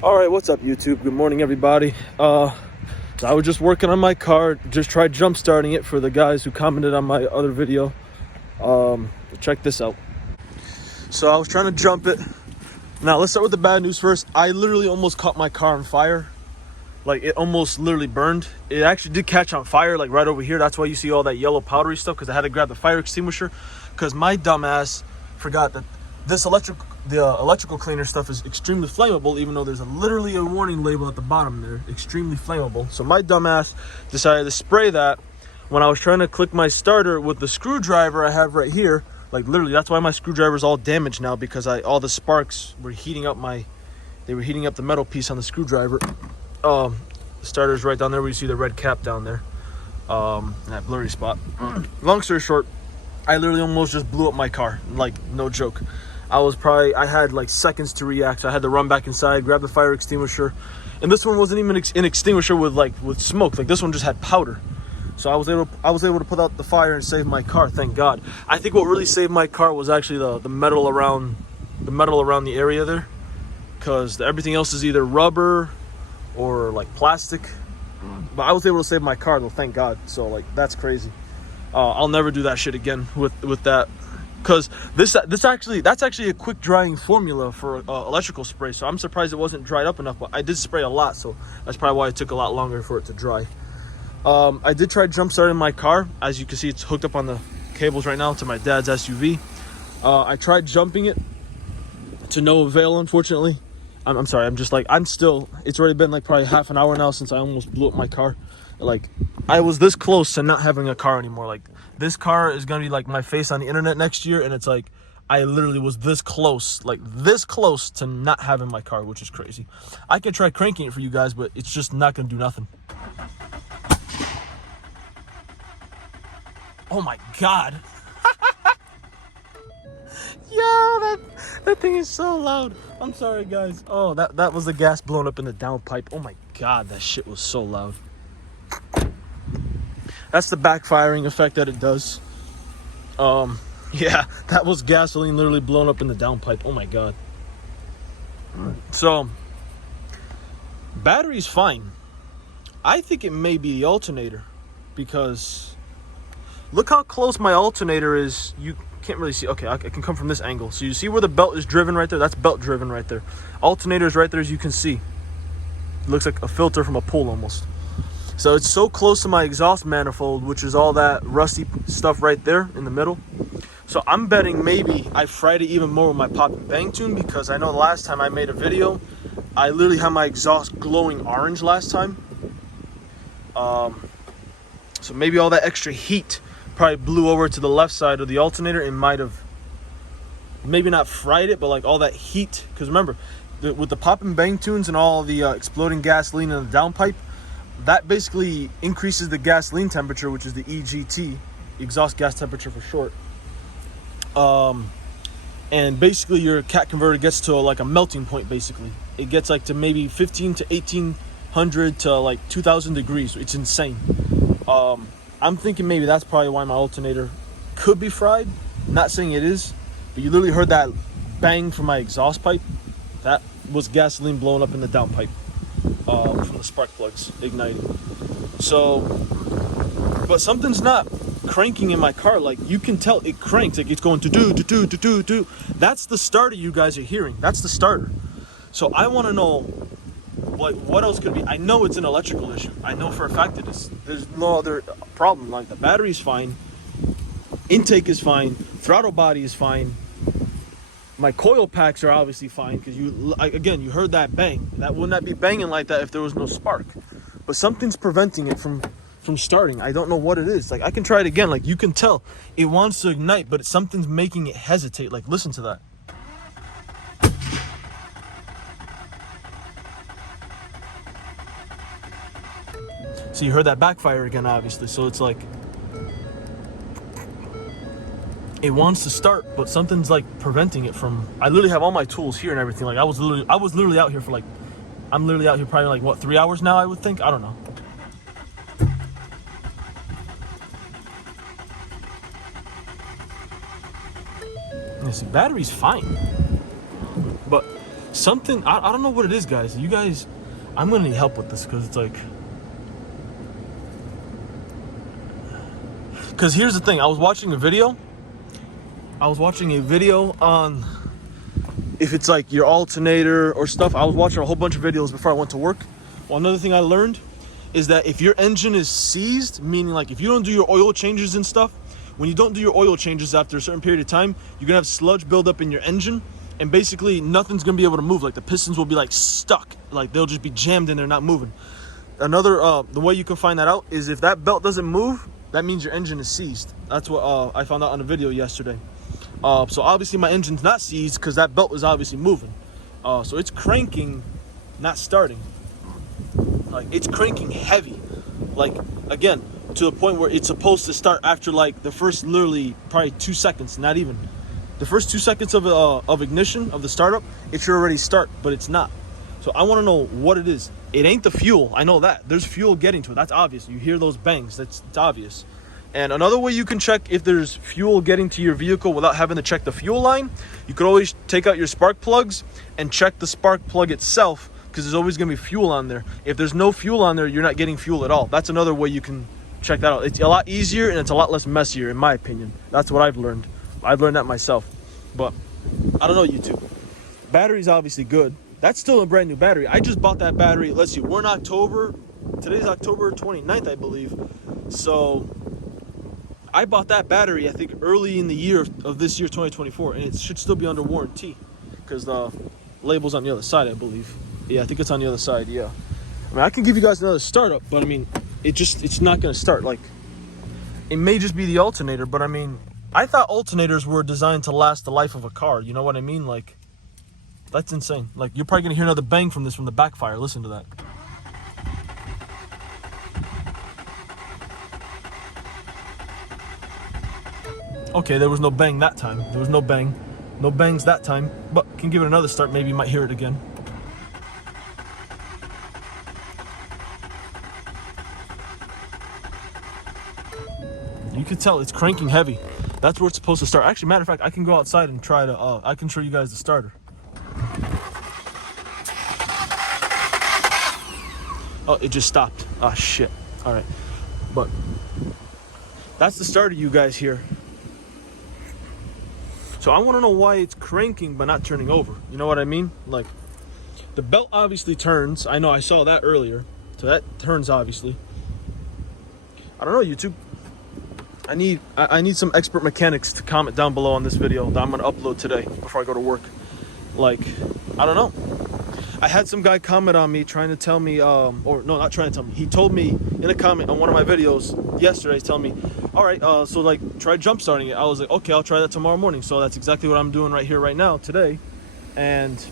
All right, what's up, YouTube? Good morning, everybody. So I was just working on my car, just tried jump starting it for the guys who commented on my other video. Check this out. So I was trying to jump it. Now let's start with the bad news first. I literally almost caught my car on fire. Like, it almost literally burned. It actually did catch on fire, like right over here. That's why you see all that yellow powdery stuff, because I had to grab the fire extinguisher, because my dumbass forgot that the electrical cleaner stuff is extremely flammable, even though there's literally a warning label at the bottom there, extremely flammable. So my dumbass decided to spray that when I was trying to click my starter with the screwdriver I have right here. Like, literally, that's why my screwdriver is all damaged now, because all the sparks were heating up the metal piece on the screwdriver. The starter's right down there where you see the red cap down there, that blurry spot. Long story short, I literally almost just blew up my car, like, no joke. I had like seconds to react. So I had to run back inside, grab the fire extinguisher, and this one wasn't even an extinguisher with smoke. Like, this one just had powder. So I was able to put out the fire and save my car, thank God. I think what really saved my car was actually the metal around the area there, because everything else is either rubber or like plastic. But I was able to save my car though, thank God. So, like, that's crazy. I'll never do that shit again with that, because that's actually a quick drying formula for electrical spray. So I'm surprised it wasn't dried up enough, but I did spray a lot, so that's probably why it took a lot longer for it to dry. I did try jump starting my car. As you can see, it's hooked up on the cables right now to my dad's SUV. I tried jumping it to no avail, unfortunately. I'm sorry, it's already been like probably half an hour now since I almost blew up my car. Like, I was this close to not having a car anymore. Like, this car is gonna be like my face on the internet next year, and it's like I literally was this close to not having my car, which is crazy. I could try cranking it for you guys, but it's just not gonna do nothing. Oh my God. Yo, that thing is so loud. I'm sorry, guys. Oh, that was the gas blowing up in the downpipe. Oh my God, that shit was so loud. That's the backfiring effect that it does. Yeah, that was gasoline literally blown up in the downpipe. Oh my God. So, battery's fine. I think it may be the alternator, because look how close my alternator is. You can't really see. Okay, I can come from this angle. So you see where the belt is driven right there? That's belt driven right there. Alternator's right there, as you can see. It looks like a filter from a pool almost. So it's so close to my exhaust manifold, which is all that rusty stuff right there in the middle. So I'm betting maybe I fried it even more with my pop and bang tune, because I know the last time I made a video, I literally had my exhaust glowing orange last time. So maybe all that extra heat probably blew over to the left side of the alternator and might have maybe not fried it, but like all that heat. Because remember, with the pop and bang tunes and all the exploding gasoline in the downpipe, that basically increases the gasoline temperature, which is the EGT, exhaust gas temperature for short. And basically your cat converter gets to like a melting point. Basically, it gets like to maybe 15 to 1800 to like 2000 degrees. It's insane. I'm thinking maybe that's probably why my alternator could be fried. Not saying it is, but you literally heard that bang from my exhaust pipe. That was gasoline blowing up in the downpipe from the spark plugs igniting. So, but something's not cranking in my car. Like, you can tell it cranks. Like, it's going to do. That's the starter you guys are hearing. That's the starter. So I want to know, like, what else could it be? I know it's an electrical issue. I know for a fact it is. There's no other problem. Like, the battery's fine, intake is fine, throttle body is fine, my coil packs are obviously fine, because you heard that bang. That would not be banging like that if there was no spark. But something's preventing it from starting. I don't know what it is. Like, I can try it again. Like, you can tell it wants to ignite, but something's making it hesitate. Like, listen to that. So you heard that backfire again, obviously. So it's like it wants to start, but something's like preventing it from. I literally have all my tools here and everything. Like, I was literally out here for like, I'm literally out here probably like, what, 3 hours now, I would think. I don't know. Yes, the battery's fine, but something, I don't know what it is, guys. You guys, I'm gonna need help with this, because it's like, because here's the thing. I was watching a video on if it's like your alternator or stuff. I was watching a whole bunch of videos before I went to work. Well, another thing I learned is that if your engine is seized, meaning like if you don't do your oil changes and stuff, when you don't do your oil changes after a certain period of time, you're gonna have sludge build up in your engine, and basically nothing's gonna be able to move. Like the pistons will be like stuck, like they'll just be jammed in there, not moving. Another, the way you can find that out is if that belt doesn't move, that means your engine is seized. That's what I found out on a video yesterday. So obviously my engine's not seized because that belt is obviously moving. So it's cranking, not starting. Like it's cranking heavy. Like again, to the point where it's supposed to start after like the first literally probably 2 seconds, not even. The first 2 seconds of ignition of the startup, it should already start, but it's not. So I want to know what it is. It ain't the fuel. I know that. There's fuel getting to it. That's obvious. You hear those bangs. It's obvious. And another way you can check if there's fuel getting to your vehicle without having to check the fuel line, you could always take out your spark plugs and check the spark plug itself, because there's always going to be fuel on there. If there's no fuel on there, you're not getting fuel at all. That's another way you can check that out. It's a lot easier and it's a lot less messier, in my opinion. That's what I've learned. I've learned that myself. But I don't know, YouTube. Battery's obviously good. That's still a brand new battery. I just bought that battery. Let's see, we're in October. Today's October 29th, I believe. So I bought that battery, I think, early in the year of this year, 2024. And it should still be under warranty because the label's on the other side, I believe. Yeah, I think it's on the other side, yeah. I mean, I can give you guys another startup, but I mean, it's not going to start. Like, it may just be the alternator, but I mean, I thought alternators were designed to last the life of a car. You know what I mean? Like, that's insane. Like, you're probably going to hear another bang from this from the backfire. Listen to that. Okay, there was no bang that time. There was no bang. No bangs that time. But can give it another start. Maybe you might hear it again. You can tell it's cranking heavy. That's where it's supposed to start. Actually, matter of fact, I can go outside and try to, I can show you guys the starter. Oh, it just stopped. Ah, shit. All right. But that's the starter you guys hear. So I want to know why it's cranking but not turning over. You know what I mean? Like, the belt obviously turns. I know, I saw that earlier. So that turns, obviously. I don't know, YouTube. I need some expert mechanics to comment down below on this video that I'm going to upload today before I go to work. Like, I don't know. I had some guy comment on me trying to tell me, or no, not trying to tell me. He told me in a comment on one of my videos yesterday, he's telling me, all right, so like try jump starting it. I was like, okay, I'll try that tomorrow morning. So that's exactly what I'm doing right here, right now, today. And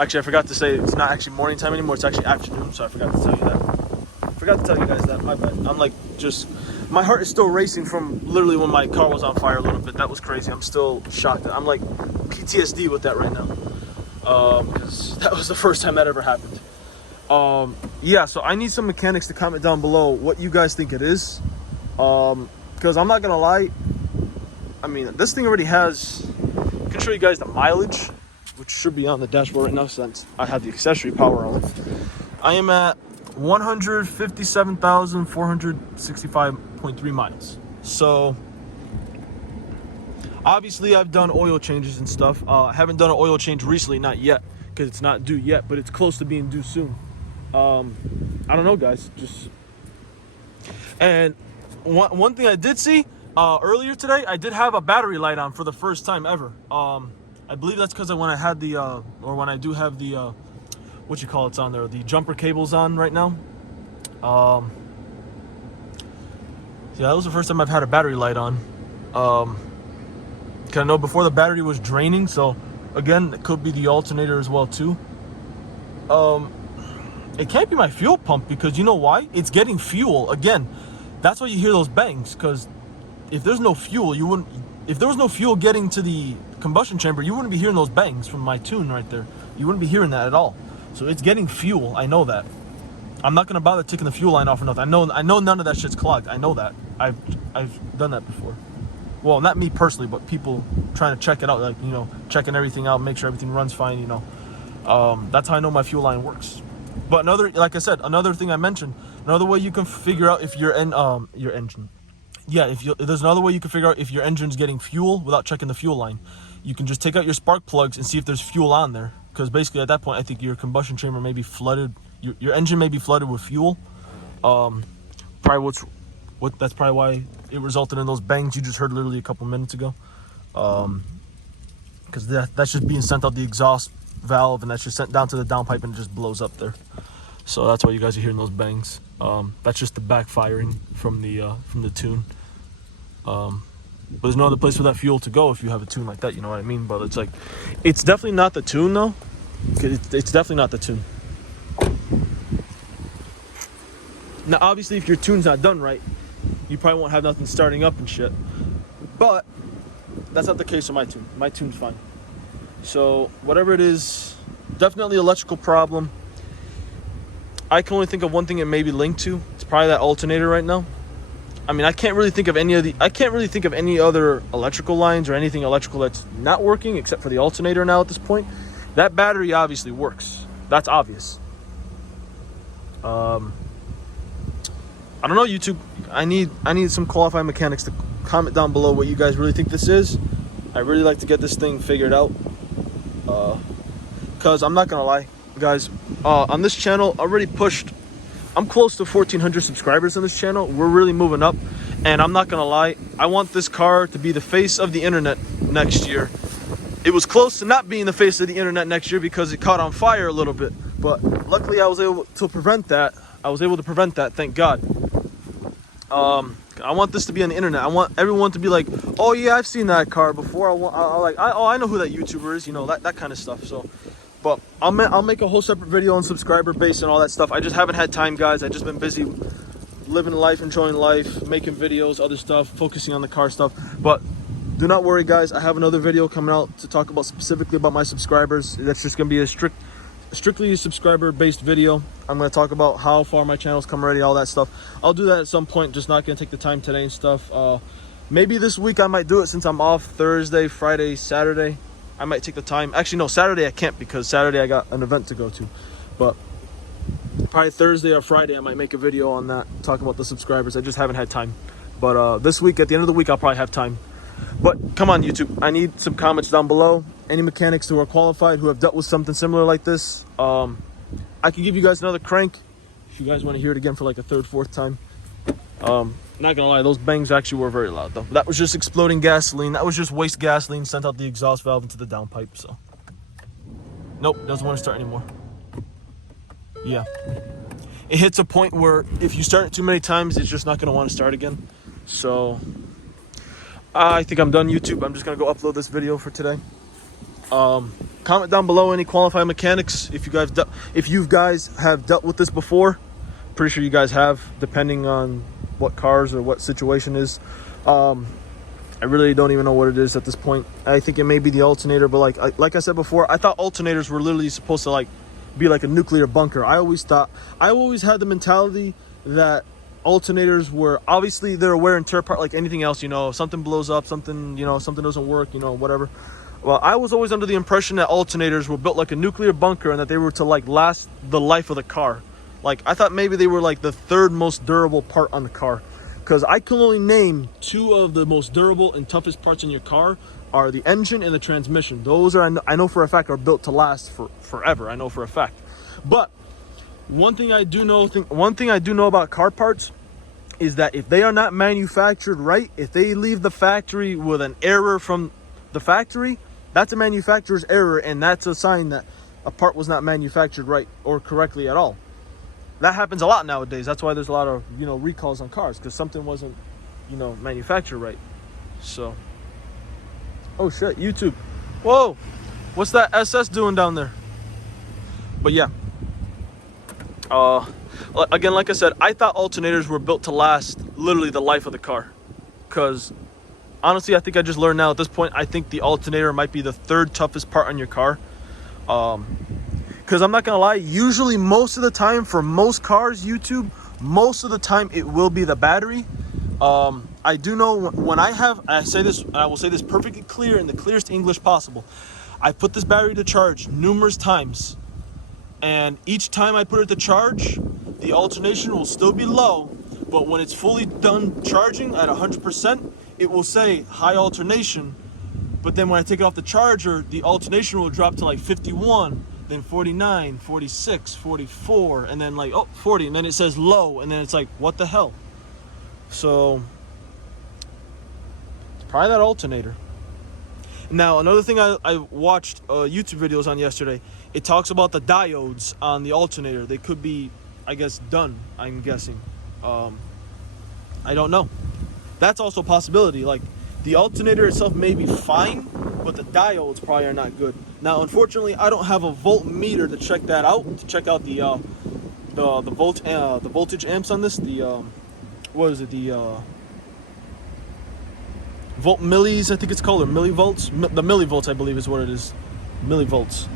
actually, I forgot to say it's not actually morning time anymore. It's actually afternoon. So I forgot to tell you that. Forgot to tell you guys that. My bad. I'm like, just, my heart is still racing from literally when my car was on fire a little bit. That was crazy. I'm still shocked. I'm like PTSD with that right now, because that was the first time that ever happened. Yeah, so I need some mechanics to comment down below what you guys think it is, because I'm not gonna lie, I mean, this thing already has, I can show you guys the mileage, which should be on the dashboard right now since I have the accessory power on. I am at 157,465.3 miles. So obviously I've done oil changes and stuff. I haven't done an oil change recently, not yet, because it's not due yet, but it's close to being due soon. I don't know, guys, just, and one thing I did see earlier today, I did have a battery light on for the first time ever. I believe that's because when I had the or when I do have the what you call it's on there, the jumper cables on right now. Yeah, that was the first time I've had a battery light on. Cause I know before the battery was draining, so again, it could be the alternator as well too. It can't be my fuel pump, because you know why? It's getting fuel again. That's why you hear those bangs, because if there's no fuel, you wouldn't. If there was no fuel getting to the combustion chamber, you wouldn't be hearing those bangs from my tune right there. You wouldn't be hearing that at all. So it's getting fuel. I know that. I'm not gonna bother taking the fuel line off or nothing. I know none of that shit's clogged. I know that. I've done that before. well, not me personally, but people trying to check it out, like, you know, checking everything out, make sure everything runs fine, you know. That's how I know my fuel line works. But like I said, another thing I mentioned, another way you can figure out if your engine, yeah, there's another way you can figure out if your engine's getting fuel without checking the fuel line. You can just take out your spark plugs and see if there's fuel on there, because basically at that point I think your combustion chamber may be flooded, your engine may be flooded with fuel. Probably that's probably why it resulted in those bangs you just heard literally a couple minutes ago, because that's just being sent out the exhaust valve, and that's just sent down to the downpipe and it just blows up there. So that's why you guys are hearing those bangs. That's just the backfiring from the tune. But there's no other place for that fuel to go if you have a tune like that, you know what I mean? But it's like, it's definitely not the tune though. It's definitely not the tune. Now obviously if your tune's not done right, you probably won't have nothing starting up and shit. But that's not the case with my tune. My tune's fine. So whatever it is, definitely electrical problem. I can only think of one thing it may be linked to. It's probably that alternator right now. I mean, I can't really think of any other electrical lines or anything electrical that's not working except for the alternator now at this point. That battery obviously works. That's obvious. I don't know, YouTube. I need some qualified mechanics to comment down below what you guys really think this is. I really like to get this thing figured out. Because I'm not gonna lie, guys, on this channel I'm close to 1,400 subscribers on this channel. We're really moving up, and I'm not gonna lie, I want this car to be the face of the internet next year. It was close to not being the face of the internet next year because it caught on fire a little bit, but luckily I was able to prevent that. Thank God. I want this to be on the internet. I want everyone to be like, oh yeah, I've seen that car before. I know who that YouTuber is, you know, that kind of stuff. So, but I'll make a whole separate video on subscriber base and all that stuff. I just haven't had time, guys. I've just been busy living life, enjoying life, making videos, other stuff, focusing on the car stuff. But do not worry, guys. I have another video coming out to talk about specifically about my subscribers. That's just gonna be a strictly subscriber based video. I'm going to talk about how far my channel's come already, all that stuff. I'll do that at some point, just not going to take the time today and stuff. Maybe this week I might do it since I'm off Thursday, Friday, Saturday. I might take the time. Actually, no, Saturday I can't because Saturday I got an event to go to. But probably Thursday or Friday I might make a video on that, talk about the subscribers. I just haven't had time. But this week, at the end of the week, I'll probably have time. But come on, YouTube. I need some comments down below. Any mechanics who are qualified, who have dealt with something similar like this. I can give you guys another crank if you guys want to hear it again for like a third, fourth time. Not gonna lie, those bangs actually were very loud though. That was just exploding gasoline. That was just waste gasoline sent out the exhaust valve into the downpipe. So nope, doesn't want to start anymore. Yeah, it hits a point where if you start it too many times, it's just not gonna want to start again. So I think I'm done, YouTube. I'm just gonna go upload this video for today. Comment down below any qualified mechanics if you guys have dealt with this before. Pretty sure you guys have, depending on what cars or what situation is. I really don't even know what it is at this point. I think it may be the alternator, but like I said before, I thought alternators were literally supposed to be like a nuclear bunker. I always had the mentality that alternators were, obviously they're a wear and tear part like anything else, you know. If something blows up, something doesn't work, you know, whatever. Well, I was always under the impression that alternators were built like a nuclear bunker and that they were to last the life of the car. I thought maybe they were like the third most durable part on the car, because I can only name two of the most durable and toughest parts in your car are the engine and the transmission. Those are, I know for a fact, are built to last forever. I know for a fact. But one thing I do know about car parts is that if they are not manufactured right, if they leave the factory with an error from the factory, that's a manufacturer's error, and that's a sign that a part was not manufactured right or correctly at all. That happens a lot nowadays. That's why there's a lot of, recalls on cars, because something wasn't, manufactured right. So, oh shit, YouTube. Whoa, what's that SS doing down there? But yeah, again, like I said, I thought alternators were built to last literally the life of the car, because honestly, I think I just learned now at this point, I think the alternator might be the third toughest part on your car. Because I'm not gonna lie, usually most of the time for most cars, YouTube, most of the time it will be the battery. I do know when I say this, and I will say this perfectly clear in the clearest English possible. I put this battery to charge numerous times, and each time I put it to charge, the alternation will still be low, but when it's fully done charging at 100%, it will say high alternation. But then when I take it off the charger, the alternation will drop to like 51, then 49, 46, 44, and then like, oh, 40, and then it says low, and then it's like, what the hell? So, it's probably that alternator. Now, another thing I watched YouTube videos on yesterday, it talks about the diodes on the alternator. They could be, I guess, done, I'm guessing. I don't know. That's also a possibility. Like, the alternator itself may be fine, but the diodes probably are not good. Now, unfortunately, I don't have a voltmeter to check that out, to check out the voltage amps on this. What is it? The volt millis, I think it's called, or millivolts. The millivolts, I believe, is what it is. Millivolts.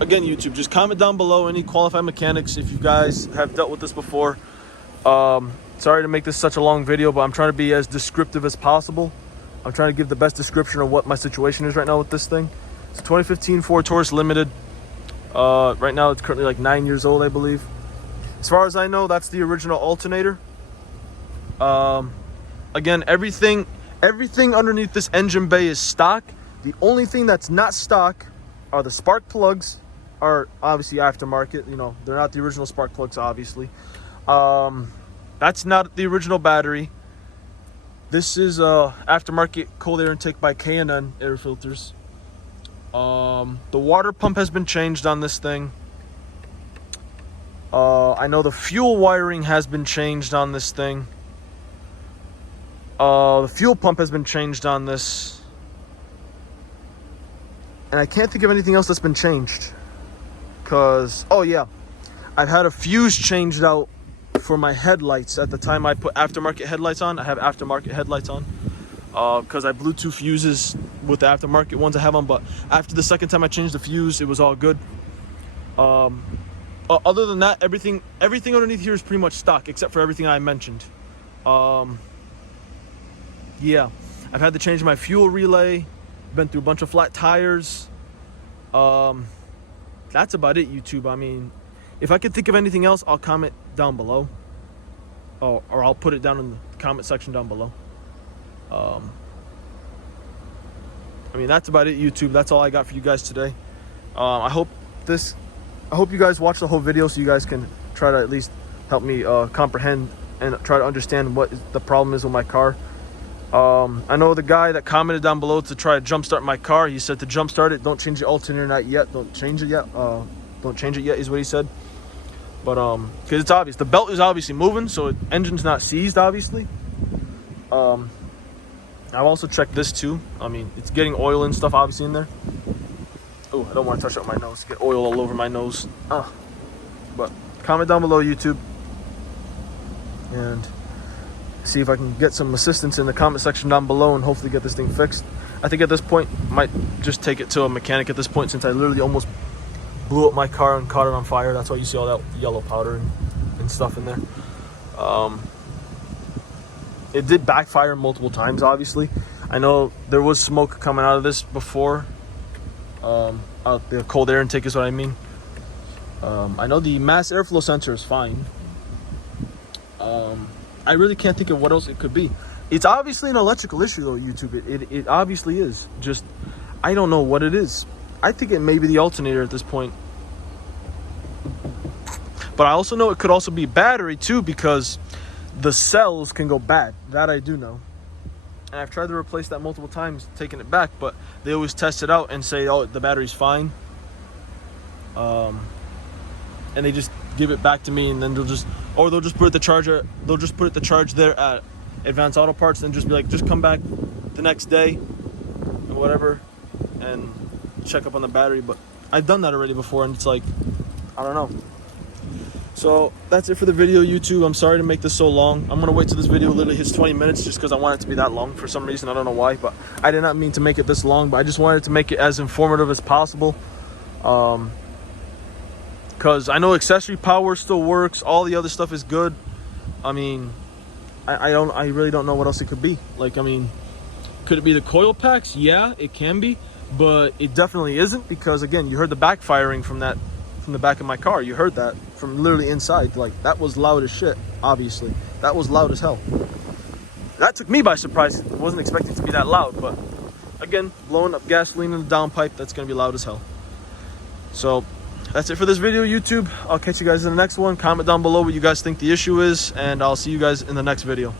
Again, YouTube, just comment down below any qualified mechanics if you guys have dealt with this before. Sorry to make this such a long video, but I'm trying to be as descriptive as possible. I'm trying to give the best description of what my situation is right now with this thing. It's a 2015 Ford Taurus Limited. Right now, it's currently like 9 years old, I believe. As far as I know, that's the original alternator. Again, everything underneath this engine bay is stock. The only thing that's not stock are the spark plugs. Are obviously aftermarket. You know, they're not the original spark plugs, obviously. That's not the original battery. This is aftermarket cold air intake by K&N air filters. The water pump has been changed on this thing. I know the fuel wiring has been changed on this thing. The fuel pump has been changed on this. And I can't think of anything else that's been changed. Because, oh yeah, I've had a fuse changed out for my headlights. At the time I put aftermarket headlights on, I have aftermarket headlights on. Because I blew 2 fuses with the aftermarket ones I have on. But after the second time I changed the fuse, it was all good. Other than that, everything underneath here is pretty much stock, except for everything I mentioned. Yeah, I've had to change my fuel relay, been through a bunch of flat tires. That's about it, YouTube. I mean, if I could think of anything else, I'll comment down below. Or I'll put it down in the comment section down below. I mean, that's about it, YouTube. That's all I got for you guys today. I hope you guys watch the whole video so you guys can try to at least help me comprehend and try to understand what the problem is with my car. I know the guy that commented down below to try to jumpstart my car. He said to jumpstart it, don't change the alternator, not yet. Don't change it yet. Don't change it yet is what he said. But because it's obvious, the belt is obviously moving, so the engine's not seized, obviously. I've also checked this too. I mean, it's getting oil and stuff obviously in there. Oh, I don't want to touch up my nose. Get oil all over my nose. But comment down below, YouTube, and see if I can get some assistance in the comment section down below and hopefully get this thing fixed. I think at this point, might just take it to a mechanic at this point, since I literally almost blew up my car and caught it on fire. That's why you see all that yellow powder and stuff in there. It did backfire multiple times, obviously. I know there was smoke coming out of this before. The cold air intake is what I mean. I know the mass airflow sensor is fine. I really can't think of what else it could be. It's obviously an electrical issue though, YouTube. It obviously is. Just, I don't know what it is. I think it may be the alternator at this point. But I also know it could also be battery too, because the cells can go bad. That I do know. And I've tried to replace that multiple times, taking it back, but they always test it out and say, oh, the battery's fine. And they just give it back to me, and then they'll just put it the charger. They'll just put it the charge there at Advanced Auto Parts, and just be like, just come back the next day, or whatever, and check up on the battery. But I've done that already before, and it's like, I don't know. So that's it for the video, YouTube. I'm sorry to make this so long. I'm gonna wait till this video literally hits 20 minutes, just because I want it to be that long for some reason. I don't know why, but I did not mean to make it this long. But I just wanted to make it as informative as possible. Because I know accessory power still works. All the other stuff is good. I mean, I really don't know what else it could be. Like, I mean, could it be the coil packs? Yeah, it can be, but it definitely isn't, because again, you heard the backfiring from the back of my car. You heard that from literally inside. Like, that was loud as shit. Obviously, that was loud as hell. That took me by surprise. I wasn't expecting it to be that loud, but again, blowing up gasoline in the downpipe, that's gonna be loud as hell. So that's it for this video, YouTube. I'll catch you guys in the next one. Comment down below what you guys think the issue is, and I'll see you guys in the next video.